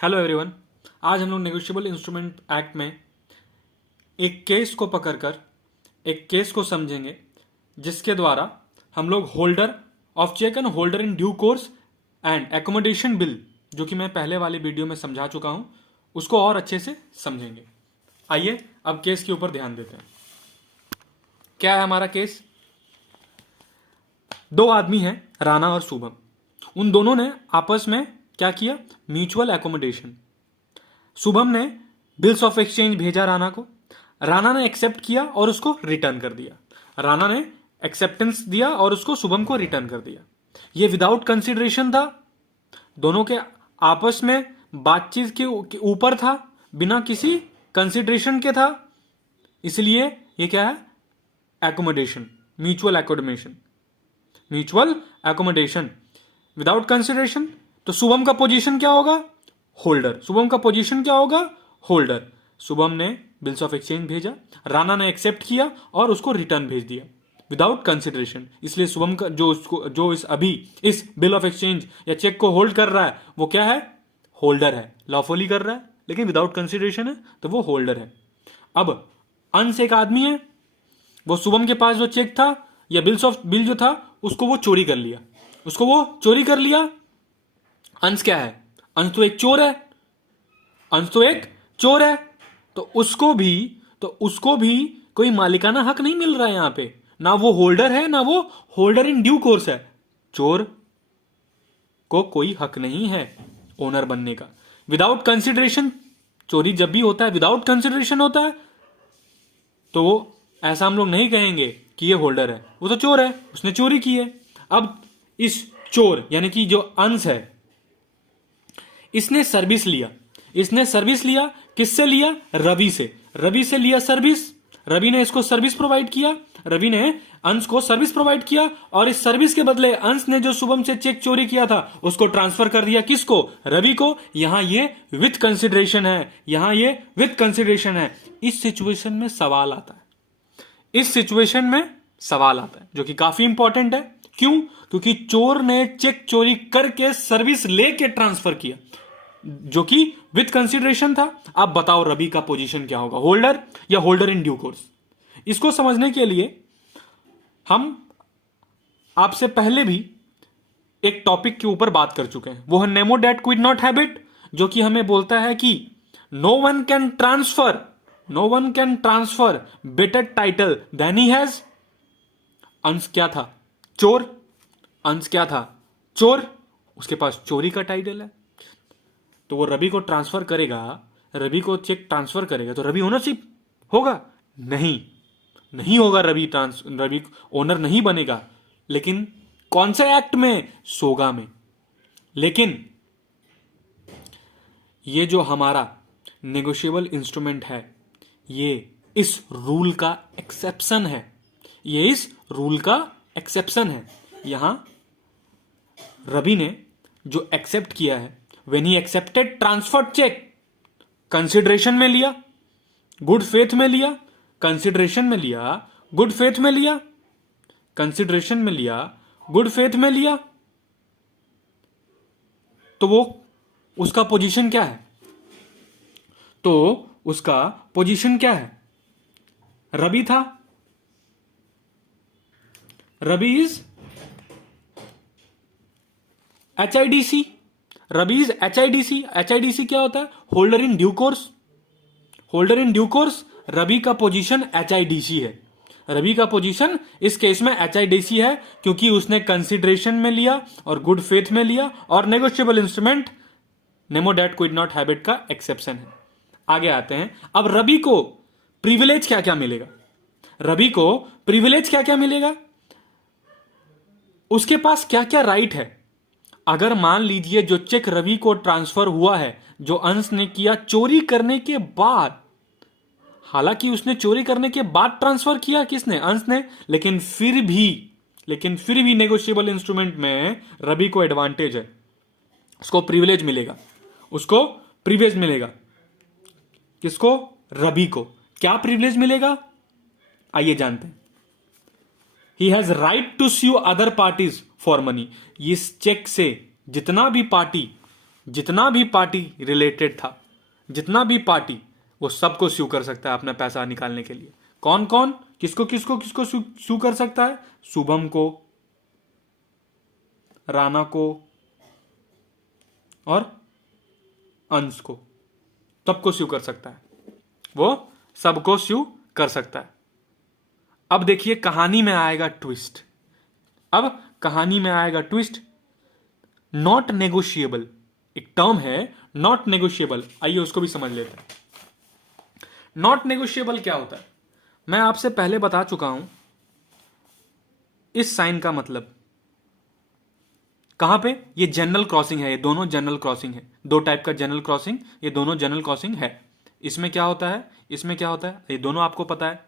Hello everyone. आज हम लोग नेगोशिएबल इंस्ट्रूमेंट एक्ट में एक केस को पकड़कर एक केस को समझेंगे जिसके द्वारा हम लोग holder of cheque and holder in due course and accommodation bill, जो कि मैं पहले वाली वीडियो में समझा चुका हूं, उसको और अच्छे से समझेंगे। आइए अब केस के ऊपर ध्यान देते हैं। क्या है हमारा केस? दो आदमी हैं, राणा और शुभम। उन दोनों ने आपस में क्या किया? Mutual accommodation. शुभम ने बिल्स ऑफ एक्सचेंज भेजा राणा को, राणा ने एक्सेप्ट किया और उसको रिटर्न कर दिया। राणा ने एक्सेप्टेंस दिया और उसको शुभम को रिटर्न कर दिया। यह विदाउट कंसिडरेशन था, दोनों के आपस में बातचीत के ऊपर था, बिना किसी कंसिडरेशन के था। इसलिए यह क्या है? Accommodation, mutual accommodation. Mutual accommodation without consideration. तो शुभम का पोजीशन क्या होगा? होल्डर। शुभम का पोजीशन क्या होगा? होल्डर। शुभम ने बिल्स ऑफ एक्सचेंज भेजा, राणा ने एक्सेप्ट किया और उसको रिटर्न भेज दिया विदाउट कंसिडरेशन। इसलिए शुभम का जो इस बिल ऑफ एक्सचेंज या चेक को होल्ड कर रहा है वो क्या है? होल्डर है। लॉफुली कर रहा है लेकिन विदाउट कंसिडरेशन है तो वो होल्डर है। अब अंश एक आदमी है, वो शुभम के पास जो चेक था या बिल जो था उसको वो चोरी कर लिया। अंश क्या है? अंश तो एक चोर है। तो उसको भी कोई मालिकाना हक नहीं मिल रहा है यहां पे। ना वो होल्डर है, ना वो होल्डर इन ड्यू कोर्स है। चोर को कोई हक नहीं है ओनर बनने का। विदाउट कंसिडरेशन, चोरी जब भी होता है विदाउट कंसिडरेशन होता है, तो ऐसा हम लोग नहीं कहेंगे कि ये होल्डर है, वो तो चोर है, उसने चोरी की है। अब इस चोर यानी कि जो अंश है, इसने सर्विस लिया। किससे लिया? रवि से लिया सर्विस। रवि ने इसको सर्विस प्रोवाइड किया, रवि ने अंश को सर्विस प्रोवाइड किया और इस सर्विस के बदले अंश ने जो शुभम से चेक चोरी किया था उसको ट्रांसफर कर दिया। किसको? रवि को। यहां ये विथ कंसिडरेशन है। इस सिचुएशन में सवाल आता है जो कि काफी इंपॉर्टेंट है। क्यों? क्योंकि चोर ने चेक चोरी करके सर्विस लेके ट्रांसफर किया, जो कि विथ कंसिडरेशन था। अब बताओ रवि का पोजीशन क्या होगा? होल्डर या होल्डर इन ड्यू कोर्स? इसको समझने के लिए हम आपसे पहले भी एक टॉपिक के ऊपर बात कर चुके हैं, वो है nemo dat quid not habit, जो कि हमें बोलता है कि no one can transfer better title than he has. अंश क्या था? चोर। उसके पास चोरी का टाइटल है, तो वो रवि को ट्रांसफर करेगा, रवि को चेक ट्रांसफर करेगा तो रवि ओनरशिप होगा? नहीं होगा। रवि ओनर नहीं बनेगा। लेकिन कौन से एक्ट में? सोगा में। लेकिन ये जो हमारा नेगोशिएबल इंस्ट्रूमेंट है, ये इस रूल का एक्सेप्शन है। यहां रवि ने जो एक्सेप्ट किया है, when he accepted transferred cheque, consideration में लिया, गुड फेथ में लिया, कंसिडरेशन में लिया, गुड फेथ में लिया, तो वो उसका पोजीशन क्या है? रवि था। Ravi is HIDC। HIDC क्या होता है? Holder in due course. Ravi का पोजीशन HIDC है। रवि का पोजीशन इस केस में HIDC है, क्योंकि उसने कंसिडरेशन में लिया और गुड फेथ में लिया और negotiable instrument nemo dat quid not habit का एक्सेप्शन है। आगे आते हैं। अब रवि को प्रिविलेज क्या क्या मिलेगा? उसके पास क्या क्या राइट है? अगर मान लीजिए जो चेक रवि को ट्रांसफर हुआ है, जो अंश ने किया चोरी करने के बाद, हालांकि उसने चोरी करने के बाद ट्रांसफर किया, किसने? अंश ने। लेकिन फिर भी नेगोशिएबल इंस्ट्रूमेंट में रवि को एडवांटेज है, उसको प्रिविलेज मिलेगा। किसको? रवि को। क्या प्रिविलेज मिलेगा? आइए जानते हैं। He has right to sue other parties for money. इस चेक से जितना भी पार्टी जितना भी पार्टी रिलेटेड था, जितना भी पार्टी, वो सबको सू कर सकता है अपना पैसा निकालने के लिए। कौन कौन, किसको किसको किसको सू कर सकता है? शुभम को, राणा को और अंश को, सबको सू कर सकता है, वो सबको सू कर सकता है। अब देखिए कहानी में आएगा ट्विस्ट। अब कहानी में आएगा ट्विस्ट। नॉट नेगोशिएबल एक टर्म है, नॉट नेगोशिएबल, आइए उसको भी समझ लेते हैं। नॉट नेगोशिएबल क्या होता है? मैं आपसे पहले बता चुका हूं इस साइन का मतलब। कहां पे? ये जनरल क्रॉसिंग है, ये दोनों जनरल क्रॉसिंग है, दो टाइप का जनरल क्रॉसिंग, ये दोनों जनरल क्रॉसिंग है। इसमें क्या होता है, इसमें क्या होता है, ये दोनों आपको पता है।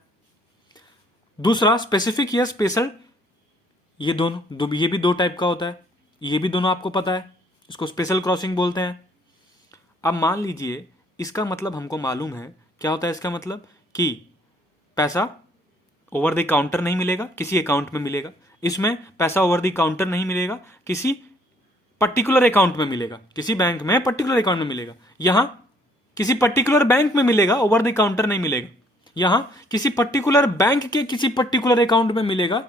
दूसरा स्पेसिफिक या स्पेशल, ये दोनों ये भी दो टाइप का होता है, ये भी दोनों आपको पता है, इसको स्पेशल क्रॉसिंग बोलते हैं। अब मान लीजिए इसका मतलब हमको मालूम है, क्या होता है इसका मतलब? कि पैसा ओवर द काउंटर नहीं मिलेगा, किसी अकाउंट में मिलेगा। इसमें पैसा ओवर द काउंटर नहीं मिलेगा, किसी पर्टिकुलर अकाउंट में मिलेगा, किसी बैंक में पर्टिकुलर अकाउंट में मिलेगा। यहां किसी पर्टिकुलर बैंक में मिलेगा, ओवर द काउंटर नहीं मिलेगा। यहां किसी पर्टिकुलर बैंक के किसी पर्टिकुलर अकाउंट में मिलेगा,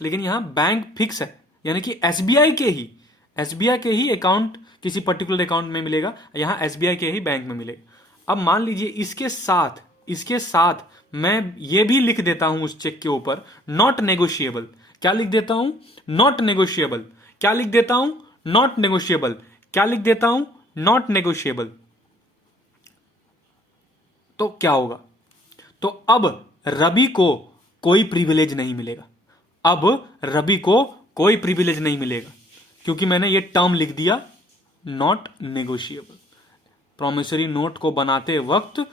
लेकिन यहां बैंक फिक्स है, यानी कि एसबीआई के ही अकाउंट किसी पर्टिकुलर अकाउंट में मिलेगा, यहां एसबीआई के ही बैंक में मिलेगा। अब मान लीजिए इसके साथ मैं ये भी लिख देता हूं उस चेक के ऊपर नॉट नेगोशिएबल। क्या लिख देता हूं? Not negotiable. क्या लिख देता हूं? Not negotiable. क्या लिख देता हूं? Not negotiable. तो क्या होगा? तो अब रवि को कोई प्रिविलेज नहीं मिलेगा। अब रवि को कोई प्रिविलेज नहीं मिलेगा, क्योंकि मैंने ये टर्म लिख दिया नॉट नेगोशिएबल। प्रोमिसरी नोट को बनाते वक्त,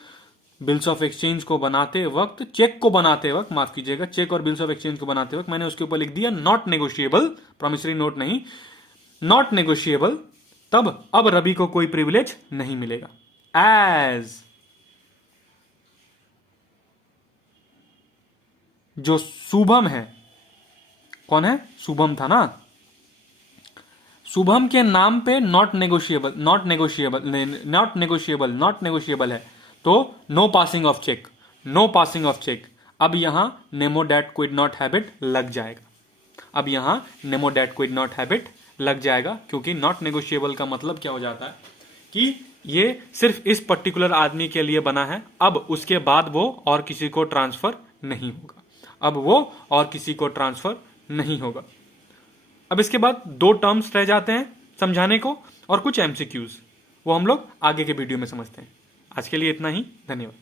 बिल्स ऑफ एक्सचेंज को बनाते वक्त, चेक को बनाते वक्त, माफ कीजिएगा, चेक और बिल्स ऑफ एक्सचेंज को बनाते वक्त मैंने उसके ऊपर लिख दिया नॉट नेगोशिएबल, प्रोमिसरी नोट नहीं, नॉट नेगोशिएबल। तब अब रवि को कोई प्रिविलेज नहीं मिलेगा। एज जो शुभम है, कौन है? शुभम था ना, शुभम के नाम पे not negotiable, not negotiable, not negotiable, not negotiable है, तो no passing off cheque, no passing off cheque. अब यहां nemo dat quid not habit लग जाएगा। अब यहां nemo dat quid not habit लग जाएगा, क्योंकि नॉट नेगोशिएबल का मतलब क्या हो जाता है कि ये सिर्फ इस पर्टिकुलर आदमी के लिए बना है, अब उसके बाद वो और किसी को ट्रांसफर नहीं होगा, अब वो और किसी को ट्रांसफर नहीं होगा। अब इसके बाद दो टर्म्स रह जाते हैं समझाने को और कुछ एमसीक्यूज, वो हम लोग आगे के वीडियो में समझते हैं। आज के लिए इतना ही, धन्यवाद।